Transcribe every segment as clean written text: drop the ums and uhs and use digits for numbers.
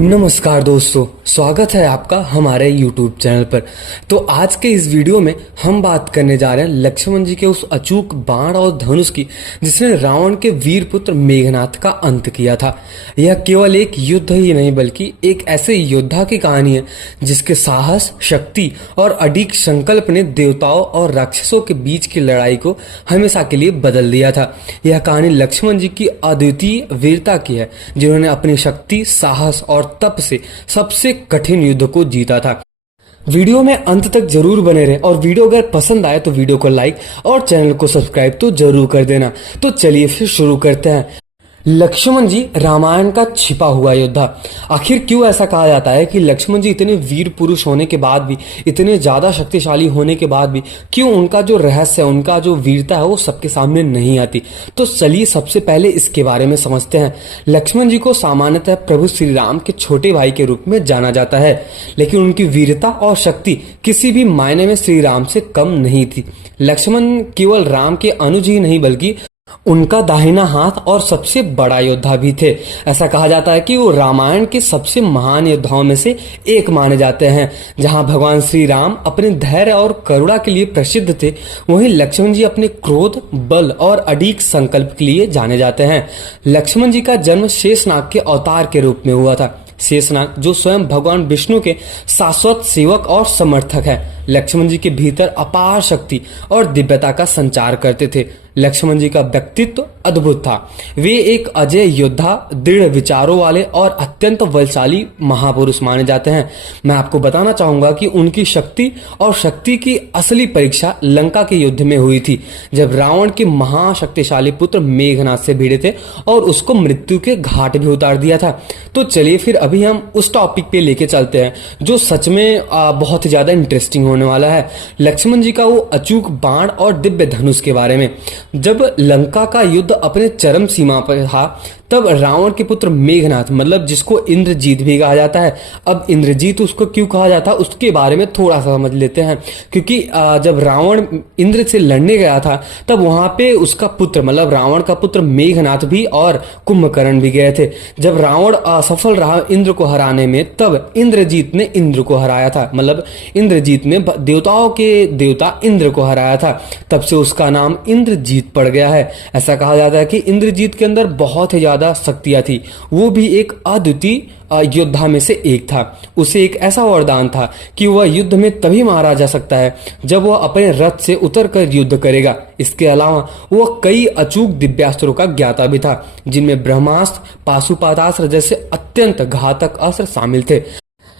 नमस्कार दोस्तों, स्वागत है आपका हमारे YouTube चैनल पर। तो आज के इस वीडियो में हम बात करने जा रहे हैं लक्ष्मण जी के उस अचूक बाण और धनुष की जिसने रावण के वीर पुत्र मेघनाथ का अंत किया था। यह केवल एक युद्ध ही नहीं बल्कि एक ऐसे योद्धा की कहानी है जिसके साहस, शक्ति और अडिग संकल्प ने देवताओं और राक्षसों के बीच की लड़ाई को हमेशा के लिए बदल दिया था। यह कहानी लक्ष्मण जी की अद्वितीय वीरता की है जिन्होंने अपनी शक्ति, साहस और तप से सबसे कठिन युद्ध को जीता था। वीडियो में अंत तक जरूर बने रहे और वीडियो अगर पसंद आए तो वीडियो को लाइक और चैनल को सब्सक्राइब तो जरूर कर देना। तो चलिए फिर शुरू करते हैं। लक्ष्मण जी रामायण का छिपा हुआ योद्धा। आखिर क्यों ऐसा कहा जाता है कि लक्ष्मण जी इतने वीर पुरुष होने के बाद भी, इतने ज्यादा शक्तिशाली होने के बाद भी क्यों उनका जो रहस्य है, उनका जो वीरता है वो सबके सामने नहीं आती। तो चलिए सबसे पहले इसके बारे में समझते हैं। लक्ष्मण जी को सामान्यतः प्रभु श्री राम के छोटे भाई के रूप में जाना जाता है, लेकिन उनकी वीरता और शक्ति किसी भी मायने में श्री राम से कम नहीं थी। लक्ष्मण केवल राम के अनुज ही नहीं बल्कि उनका दाहिना हाथ और सबसे बड़ा योद्धा भी थे। ऐसा कहा जाता है कि वो रामायण के सबसे महान योद्धाओं में से एक माने जाते हैं। जहां भगवान श्री राम अपने धैर्य और करुणा के लिए प्रसिद्ध थे, वहीं लक्ष्मण जी अपने क्रोध, बल और अडिग संकल्प के लिए जाने जाते हैं। लक्ष्मण जी का जन्म शेषनाग के अवतार के रूप में हुआ था। शेषनाग जो स्वयं भगवान विष्णु के शाश्वत सेवक और समर्थक है, लक्ष्मण जी के भीतर अपार शक्ति और दिव्यता का संचार करते थे। लक्ष्मण जी का व्यक्तित्व अद्भुत था। वे एक अजय योद्धा, दृढ़ विचारों वाले और अत्यंत बलशाली महापुरुष माने जाते हैं। मैं आपको बताना चाहूंगा कि उनकी शक्ति और शक्ति की असली परीक्षा लंका के युद्ध में हुई थी, जब रावण के महाशक्तिशाली पुत्र मेघनाथ से भिड़े थे और उसको मृत्यु के घाट भी उतार दिया था। तो चलिए फिर अभी हम उस टॉपिक पे लेके चलते हैं जो सच में बहुत ही ज्यादा इंटरेस्टिंग होने वाला है। लक्ष्मण जी का वो अचूक बाण और दिव्य धनुष के बारे में। जब लंका का युद्ध अपने चरम सीमा पर था, तब रावण के पुत्र मेघनाथ, मतलब जिसको इंद्रजीत भी कहा जाता है। अब इंद्रजीत उसको क्यों कहा जाता है उसके बारे में थोड़ा सा समझ लेते हैं। क्योंकि जब रावण इंद्र से लड़ने गया था, तब वहां पे उसका पुत्र, मतलब रावण का पुत्र मेघनाथ भी और कुंभकर्ण भी गए थे। जब रावण असफल रहा इंद्र को हराने में, तब इंद्रजीत ने इंद्र को हराया था, मतलब इंद्रजीत ने देवताओं के देवता इंद्र को हराया था। तब से उसका नाम इंद्रजीत पड़ गया है। ऐसा कहा जाता है कि इंद्रजीत के अंदर बहुत ही ज्यादा शक्तियां थी। वो भी एक अद्वितीय योद्धा में से एक था। उसे एक ऐसा वरदान था कि वह युद्ध में तभी मारा जा सकता है जब वह अपने रथ से उतरकर युद्ध करेगा। इसके अलावा वह कई अचूक दिव्यास्त्रों का ज्ञाता भी था, जिनमें ब्रह्मास्त्र, पाशुपतास्त्र जैसे अत्यंत घातक अस्त्र शामिल थे।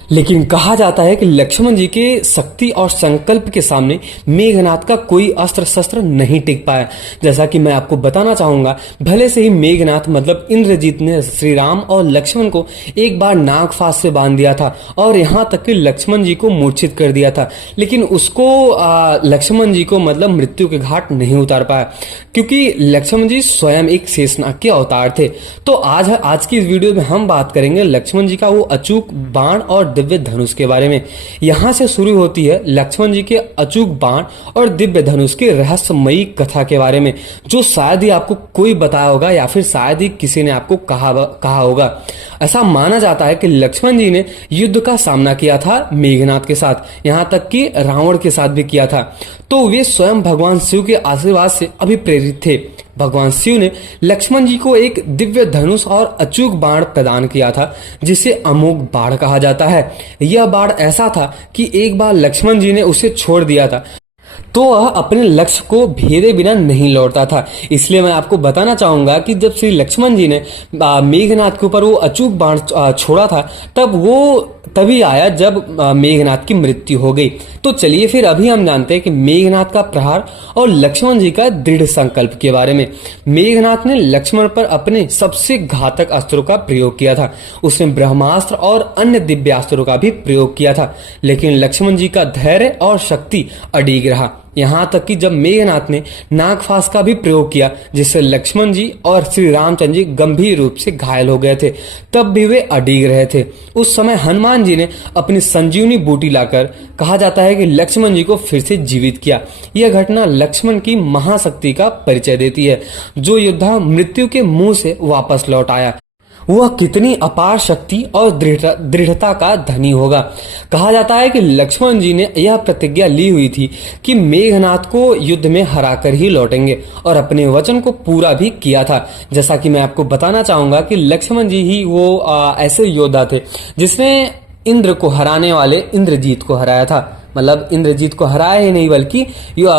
लेकिन कहा जाता है कि लक्ष्मण जी के शक्ति और संकल्प के सामने मेघनाथ का कोई अस्त्र शस्त्र नहीं टिक पाया। जैसा कि मैं आपको बताना चाहूंगा, भले से ही मेघनाथ मतलब इंद्रजीत ने श्री राम और लक्ष्मण को एक बार नागफास से बांध दिया था और यहाँ तक कि लक्ष्मण जी को मूर्छित कर दिया था, लेकिन उसको लक्ष्मण जी को मतलब मृत्यु के घाट नहीं उतार पाया, क्योंकि लक्ष्मण जी स्वयं एक शेषनाग के अवतार थे। तो आज की इस वीडियो में हम बात करेंगे लक्ष्मण जी का वो अचूक बाण और दिव्य धनुष के बारे में। यहां से शुरू होती है लक्ष्मण जी के अचूक बाण और दिव्य धनुष की रहस्यमयी कथा के बारे में, जो शायद ही आपको कोई बताया होगा या फिर शायद ही किसी ने आपको कहा होगा। ऐसा माना जाता है कि लक्ष्मण जी ने युद्ध का सामना किया था मेघनाथ के साथ, यहां तक कि रावण के साथ भी किया था। तो वे स्वयं भगवान शिव के आशीर्वाद से अभिप्रेरित थे। भगवान शिव ने लक्ष्मण जी को एक दिव्य धनुष और अचूक बाण प्रदान किया था, जिसे अमोघ बाण कहा जाता है। यह बाण ऐसा था कि एक बार लक्ष्मण जी ने उसे छोड़ दिया था तो वह अपने लक्ष्य को भेदे बिना नहीं लौटता था। इसलिए मैं आपको बताना चाहूंगा कि जब श्री लक्ष्मण जी ने मेघनाथ के ऊपर वो अचूक बाण छोड़ा था, तब वो तभी आया जब मेघनाथ की मृत्यु हो गई। तो चलिए फिर अभी हम जानते हैं कि मेघनाथ का प्रहार और लक्ष्मण जी का दृढ़ संकल्प के बारे में। मेघनाथ ने लक्ष्मण पर अपने सबसे घातक अस्त्रों का प्रयोग किया था। उसने ब्रह्मास्त्र और अन्य दिव्यास्त्रों का भी प्रयोग किया था, लेकिन लक्ष्मण जी का धैर्य और शक्ति अडिग रहा। यहाँ तक कि जब मेघनाथ ने नागफास का भी प्रयोग किया, जिससे लक्ष्मण जी और श्री रामचंद्र जी गंभीर रूप से घायल हो गए थे, तब भी वे अडिग रहे थे। उस समय हनुमान जी ने अपनी संजीवनी बूटी लाकर, कहा जाता है कि लक्ष्मण जी को फिर से जीवित किया। यह घटना लक्ष्मण की महाशक्ति का परिचय देती है, जो योद्धा मृत्यु के मुंह से वापस लौट आया। वह कितनी अपार शक्ति और दृढ़ता का धनी होगा। कहा जाता है कि लक्ष्मण जी ने यह प्रतिज्ञा ली हुई थी कि मेघनाथ को युद्ध में हराकर ही लौटेंगे और अपने वचन को पूरा भी किया था। जैसा कि मैं आपको बताना चाहूंगा कि लक्ष्मण जी ही वो ऐसे योद्धा थे जिसने इंद्र को हराने वाले इंद्रजीत को हराया था। मतलब इंद्रजीत को हराया ही नहीं बल्कि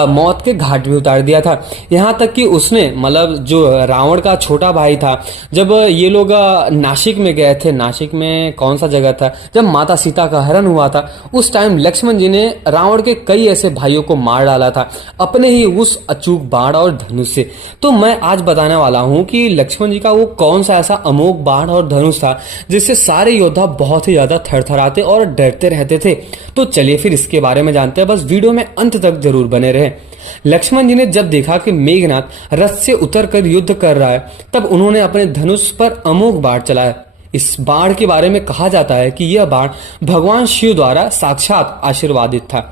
मौत के घाट भी उतार दिया था। यहाँ तक कि उसने मतलब जो रावण का छोटा भाई था, जब ये लोग नासिक में गए थे, नासिक में कौन सा जगह था, जब माता सीता का हरण हुआ था, उस टाइम लक्ष्मण जी ने रावण के कई ऐसे भाइयों को मार डाला था अपने ही उस अचूक बाण और धनुष से। तो मैं आज बताने वाला हूं कि लक्ष्मण जी का वो कौन सा ऐसा अमोघ बाण और धनुष था जिससे सारे योद्धा बहुत ही ज्यादा थरथराते और डरते रहते थे। तो चलिए फिर इसके बारे में जानते हैं, बस वीडियो में अंत तक जरूर बने रहें। लक्ष्मण जी ने जब देखा कि मेघनाथ रथ से उतरकर युद्ध कर रहा है, तब उन्होंने अपने धनुष पर अमोघ बाण चलाया। इस बाण के बारे में कहा जाता है कि यह बाण भगवान शिव द्वारा साक्षात आशीर्वादित था।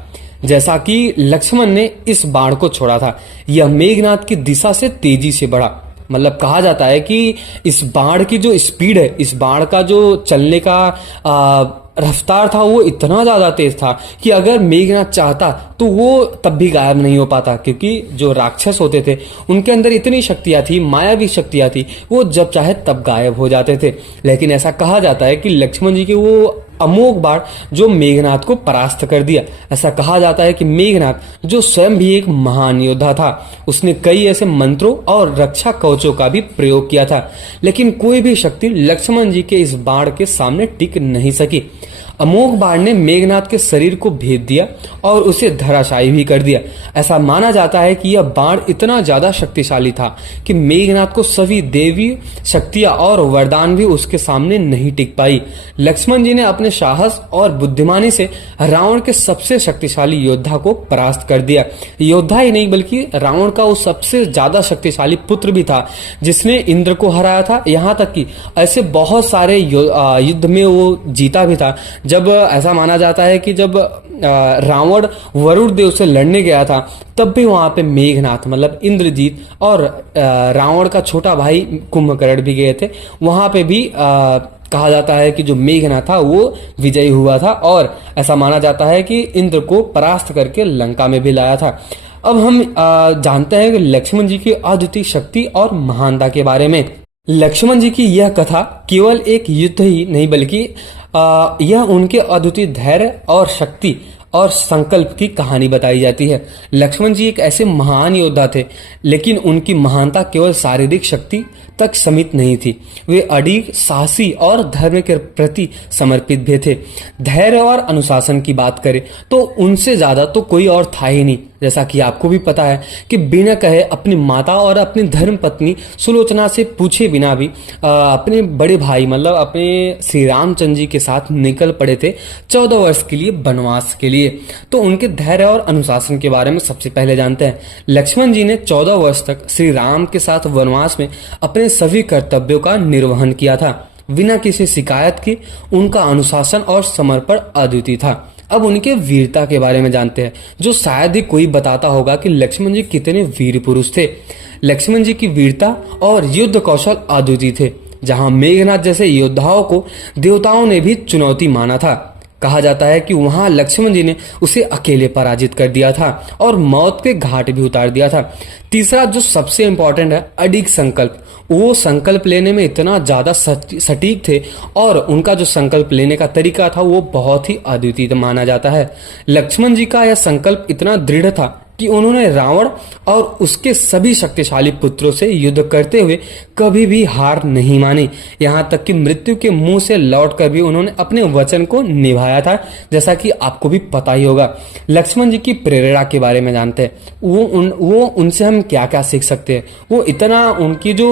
जैसा कि लक्ष्मण ने इस बाण को छोड़ा था, यह मेघनाथ की दिशा से तेजी से बढ़ा। मतलब कहा जाता है कि इस बाण की जो स्पीड है, इस बाण का जो चलने का रफ्तार था, वो इतना ज्यादा तेज था कि अगर मेघनाथ चाहता तो वो तब भी गायब नहीं हो पाता, क्योंकि जो राक्षस होते थे उनके अंदर इतनी शक्तियां थी, मायावी शक्तियां थी, वो जब चाहे तब गायब हो जाते थे। लेकिन ऐसा कहा जाता है कि लक्ष्मण जी के वो अमोघ बाण जो मेघनाथ को परास्त कर दिया। ऐसा कहा जाता है कि मेघनाथ जो स्वयं भी एक महान योद्धा था, उसने कई ऐसे मंत्रों और रक्षा कवचों का भी प्रयोग किया था, लेकिन कोई भी शक्ति लक्ष्मण जी के इस बाण के सामने टिक नहीं सकी। अमोघ बाण ने मेघनाथ के शरीर को भेद दिया और उसे धराशायी भी कर दिया। ऐसा माना जाता है कि यह बाण इतना ज्यादा शक्तिशाली था कि मेघनाथ को सभी देवी शक्तियां और वरदान भी उसके सामने नहीं टिक पाई। लक्ष्मण जी ने अपने साहस और बुद्धिमानी से रावण के सबसे शक्तिशाली योद्धा को परास्त कर दिया। योद्धा ही नहीं बल्कि रावण का वो सबसे ज्यादा शक्तिशाली पुत्र भी था जिसने इंद्र को हराया था। यहाँ तक कि ऐसे बहुत सारे युद्ध में वो जीता भी था। जब ऐसा माना जाता है कि जब रावण वरुण देव से लड़ने गया था, तब भी वहां पे मेघनाथ मतलब इंद्रजीत और रावण का छोटा भाई कुंभकर्ण भी गए थे। वहां पे भी कहा जाता है कि जो मेघनाथ था वो विजयी हुआ था और ऐसा माना जाता है कि इंद्र को परास्त करके लंका में भी लाया था। अब हम जानते हैं कि लक्ष्मण जी की अद्वितीय शक्ति और महानता के बारे में। लक्ष्मण जी की यह कथा केवल एक युद्ध ही नहीं बल्कि यह उनके अद्वितीय धैर्य और शक्ति और संकल्प की कहानी बताई जाती है। लक्ष्मण जी एक ऐसे महान योद्धा थे, लेकिन उनकी महानता केवल शारीरिक शक्ति तक सीमित नहीं थी। वे अडिग, साहसी और धर्म के प्रति समर्पित भी थे। धैर्य और अनुशासन की बात करें तो उनसे ज्यादा तो कोई और था ही नहीं। जैसा कि आपको भी पता है कि बिना कहे अपनी माता और अपनी धर्म पत्नी सुलोचना से पूछे बिना भी अपने बड़े भाई मतलब अपने श्री रामचंद्र जी के साथ निकल पड़े थे 14 वर्ष के लिए वनवास के लिए। तो उनके धैर्य और अनुशासन के बारे में सबसे पहले जानते हैं। लक्ष्मण जी ने 14 वर्ष तक श्री राम के साथ वनवास में अपने सभी कर्तव्यों का निर्वहन किया था बिना किसी शिकायत के। उनका अनुशासन और समर्पण अद्वितीय था। अब उनके वीरता के बारे में जानते हैं, जो शायद ही कोई बताता होगा कि लक्ष्मण जी कितने वीर पुरुष थे। लक्ष्मण जी की वीरता और युद्ध कौशल अद्वितीय थे। जहां मेघनाथ जैसे योद्धाओं को देवताओं ने भी चुनौती माना था, कहा जाता है कि वहां लक्ष्मण जी ने उसे अकेले पराजित कर दिया था और मौत के घाट भी उतार दिया था। तीसरा जो सबसे इंपॉर्टेंट है, अडिग संकल्प। वो संकल्प लेने में इतना ज्यादा सटीक थे और उनका जो संकल्प लेने का तरीका था वो बहुत ही अद्वितीय माना जाता है। लक्ष्मण जी का यह संकल्प इतना दृढ़ था कि उन्होंने रावण और उसके सभी शक्तिशाली पुत्रों से युद्ध करते हुए कभी भी हार नहीं मानी। यहाँ तक कि मृत्यु के मुंह से लौटकर भी उन्होंने अपने वचन को निभाया था, जैसा कि आपको भी पता ही होगा। लक्ष्मण जी की प्रेरणा के बारे में जानते हैं। वो उनसे हम क्या क्या सीख सकते हैं। वो इतना उनकी जो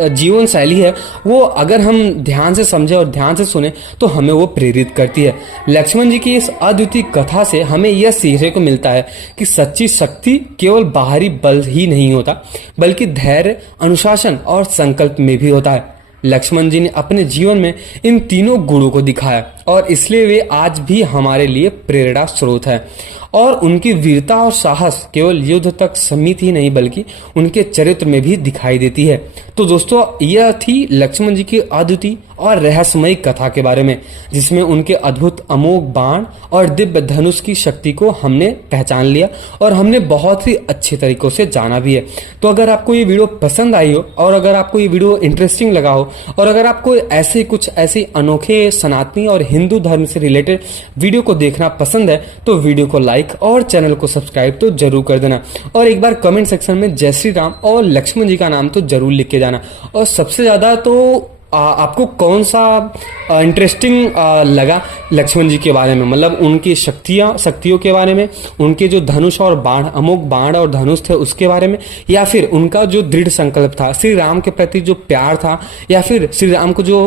जीवन शैली है वो अगर हम ध्यान से समझे और ध्यान से सुने तो हमें वो प्रेरित करती है। लक्ष्मण जी की इस अद्वितीय कथा से हमें यह सीखने को मिलता है कि सच्ची शक्ति केवल बाहरी बल ही नहीं होता बल्कि धैर्य, अनुशासन और संकल्प में भी होता है। लक्ष्मण जी ने अपने जीवन में इन तीनों गुणों को दिखाया और इसलिए वे आज भी हमारे लिए प्रेरणा स्रोत है। और उनकी वीरता और साहस केवल युद्ध तक सीमित ही नहीं बल्कि उनके चरित्र में भी दिखाई देती है। तो दोस्तों, यह थी लक्ष्मण जी की अद्वितीय और रहस्यमयी कथा के बारे में, जिसमें उनके अद्भुत अमोघ बाण और दिव्य धनुष की शक्ति को हमने पहचान लिया और हमने बहुत ही अच्छे तरीकों से जाना भी है। तो अगर आपको ये वीडियो पसंद आई हो और अगर आपको ये वीडियो इंटरेस्टिंग लगा हो और अगर आपको ऐसे अनोखे सनातनी और हिंदू धर्म से रिलेटेड वीडियो को देखना पसंद है तो वीडियो को लाइक और चैनल को सब्सक्राइब तो जरूर कर देना। और एक बार कमेंट सेक्शन में जय श्री राम और लक्ष्मण जी का नाम तो जरूर लिख के जाना। और सबसे ज्यादा तो आपको कौन सा इंटरेस्टिंग लगा लक्ष्मण जी के बारे में, मतलब उनकी शक्तियों के बारे में, उनके जो धनुष और बाण, अमोघ बाण और धनुष थे उसके बारे में, या फिर उनका जो दृढ़ संकल्प था, श्री राम के प्रति जो प्यार था, या फिर श्री राम को जो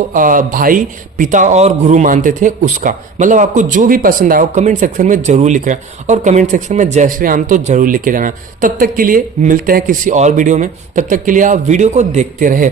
भाई, पिता और गुरु मानते थे उसका, मतलब आपको जो भी पसंद आया वो कमेंट सेक्शन में जरूर लिखना और कमेंट सेक्शन में जय श्री राम तो जरूर लिख के जाना। तब तक के लिए मिलते हैं किसी और वीडियो में, तब तक के लिए आप वीडियो को देखते रहे।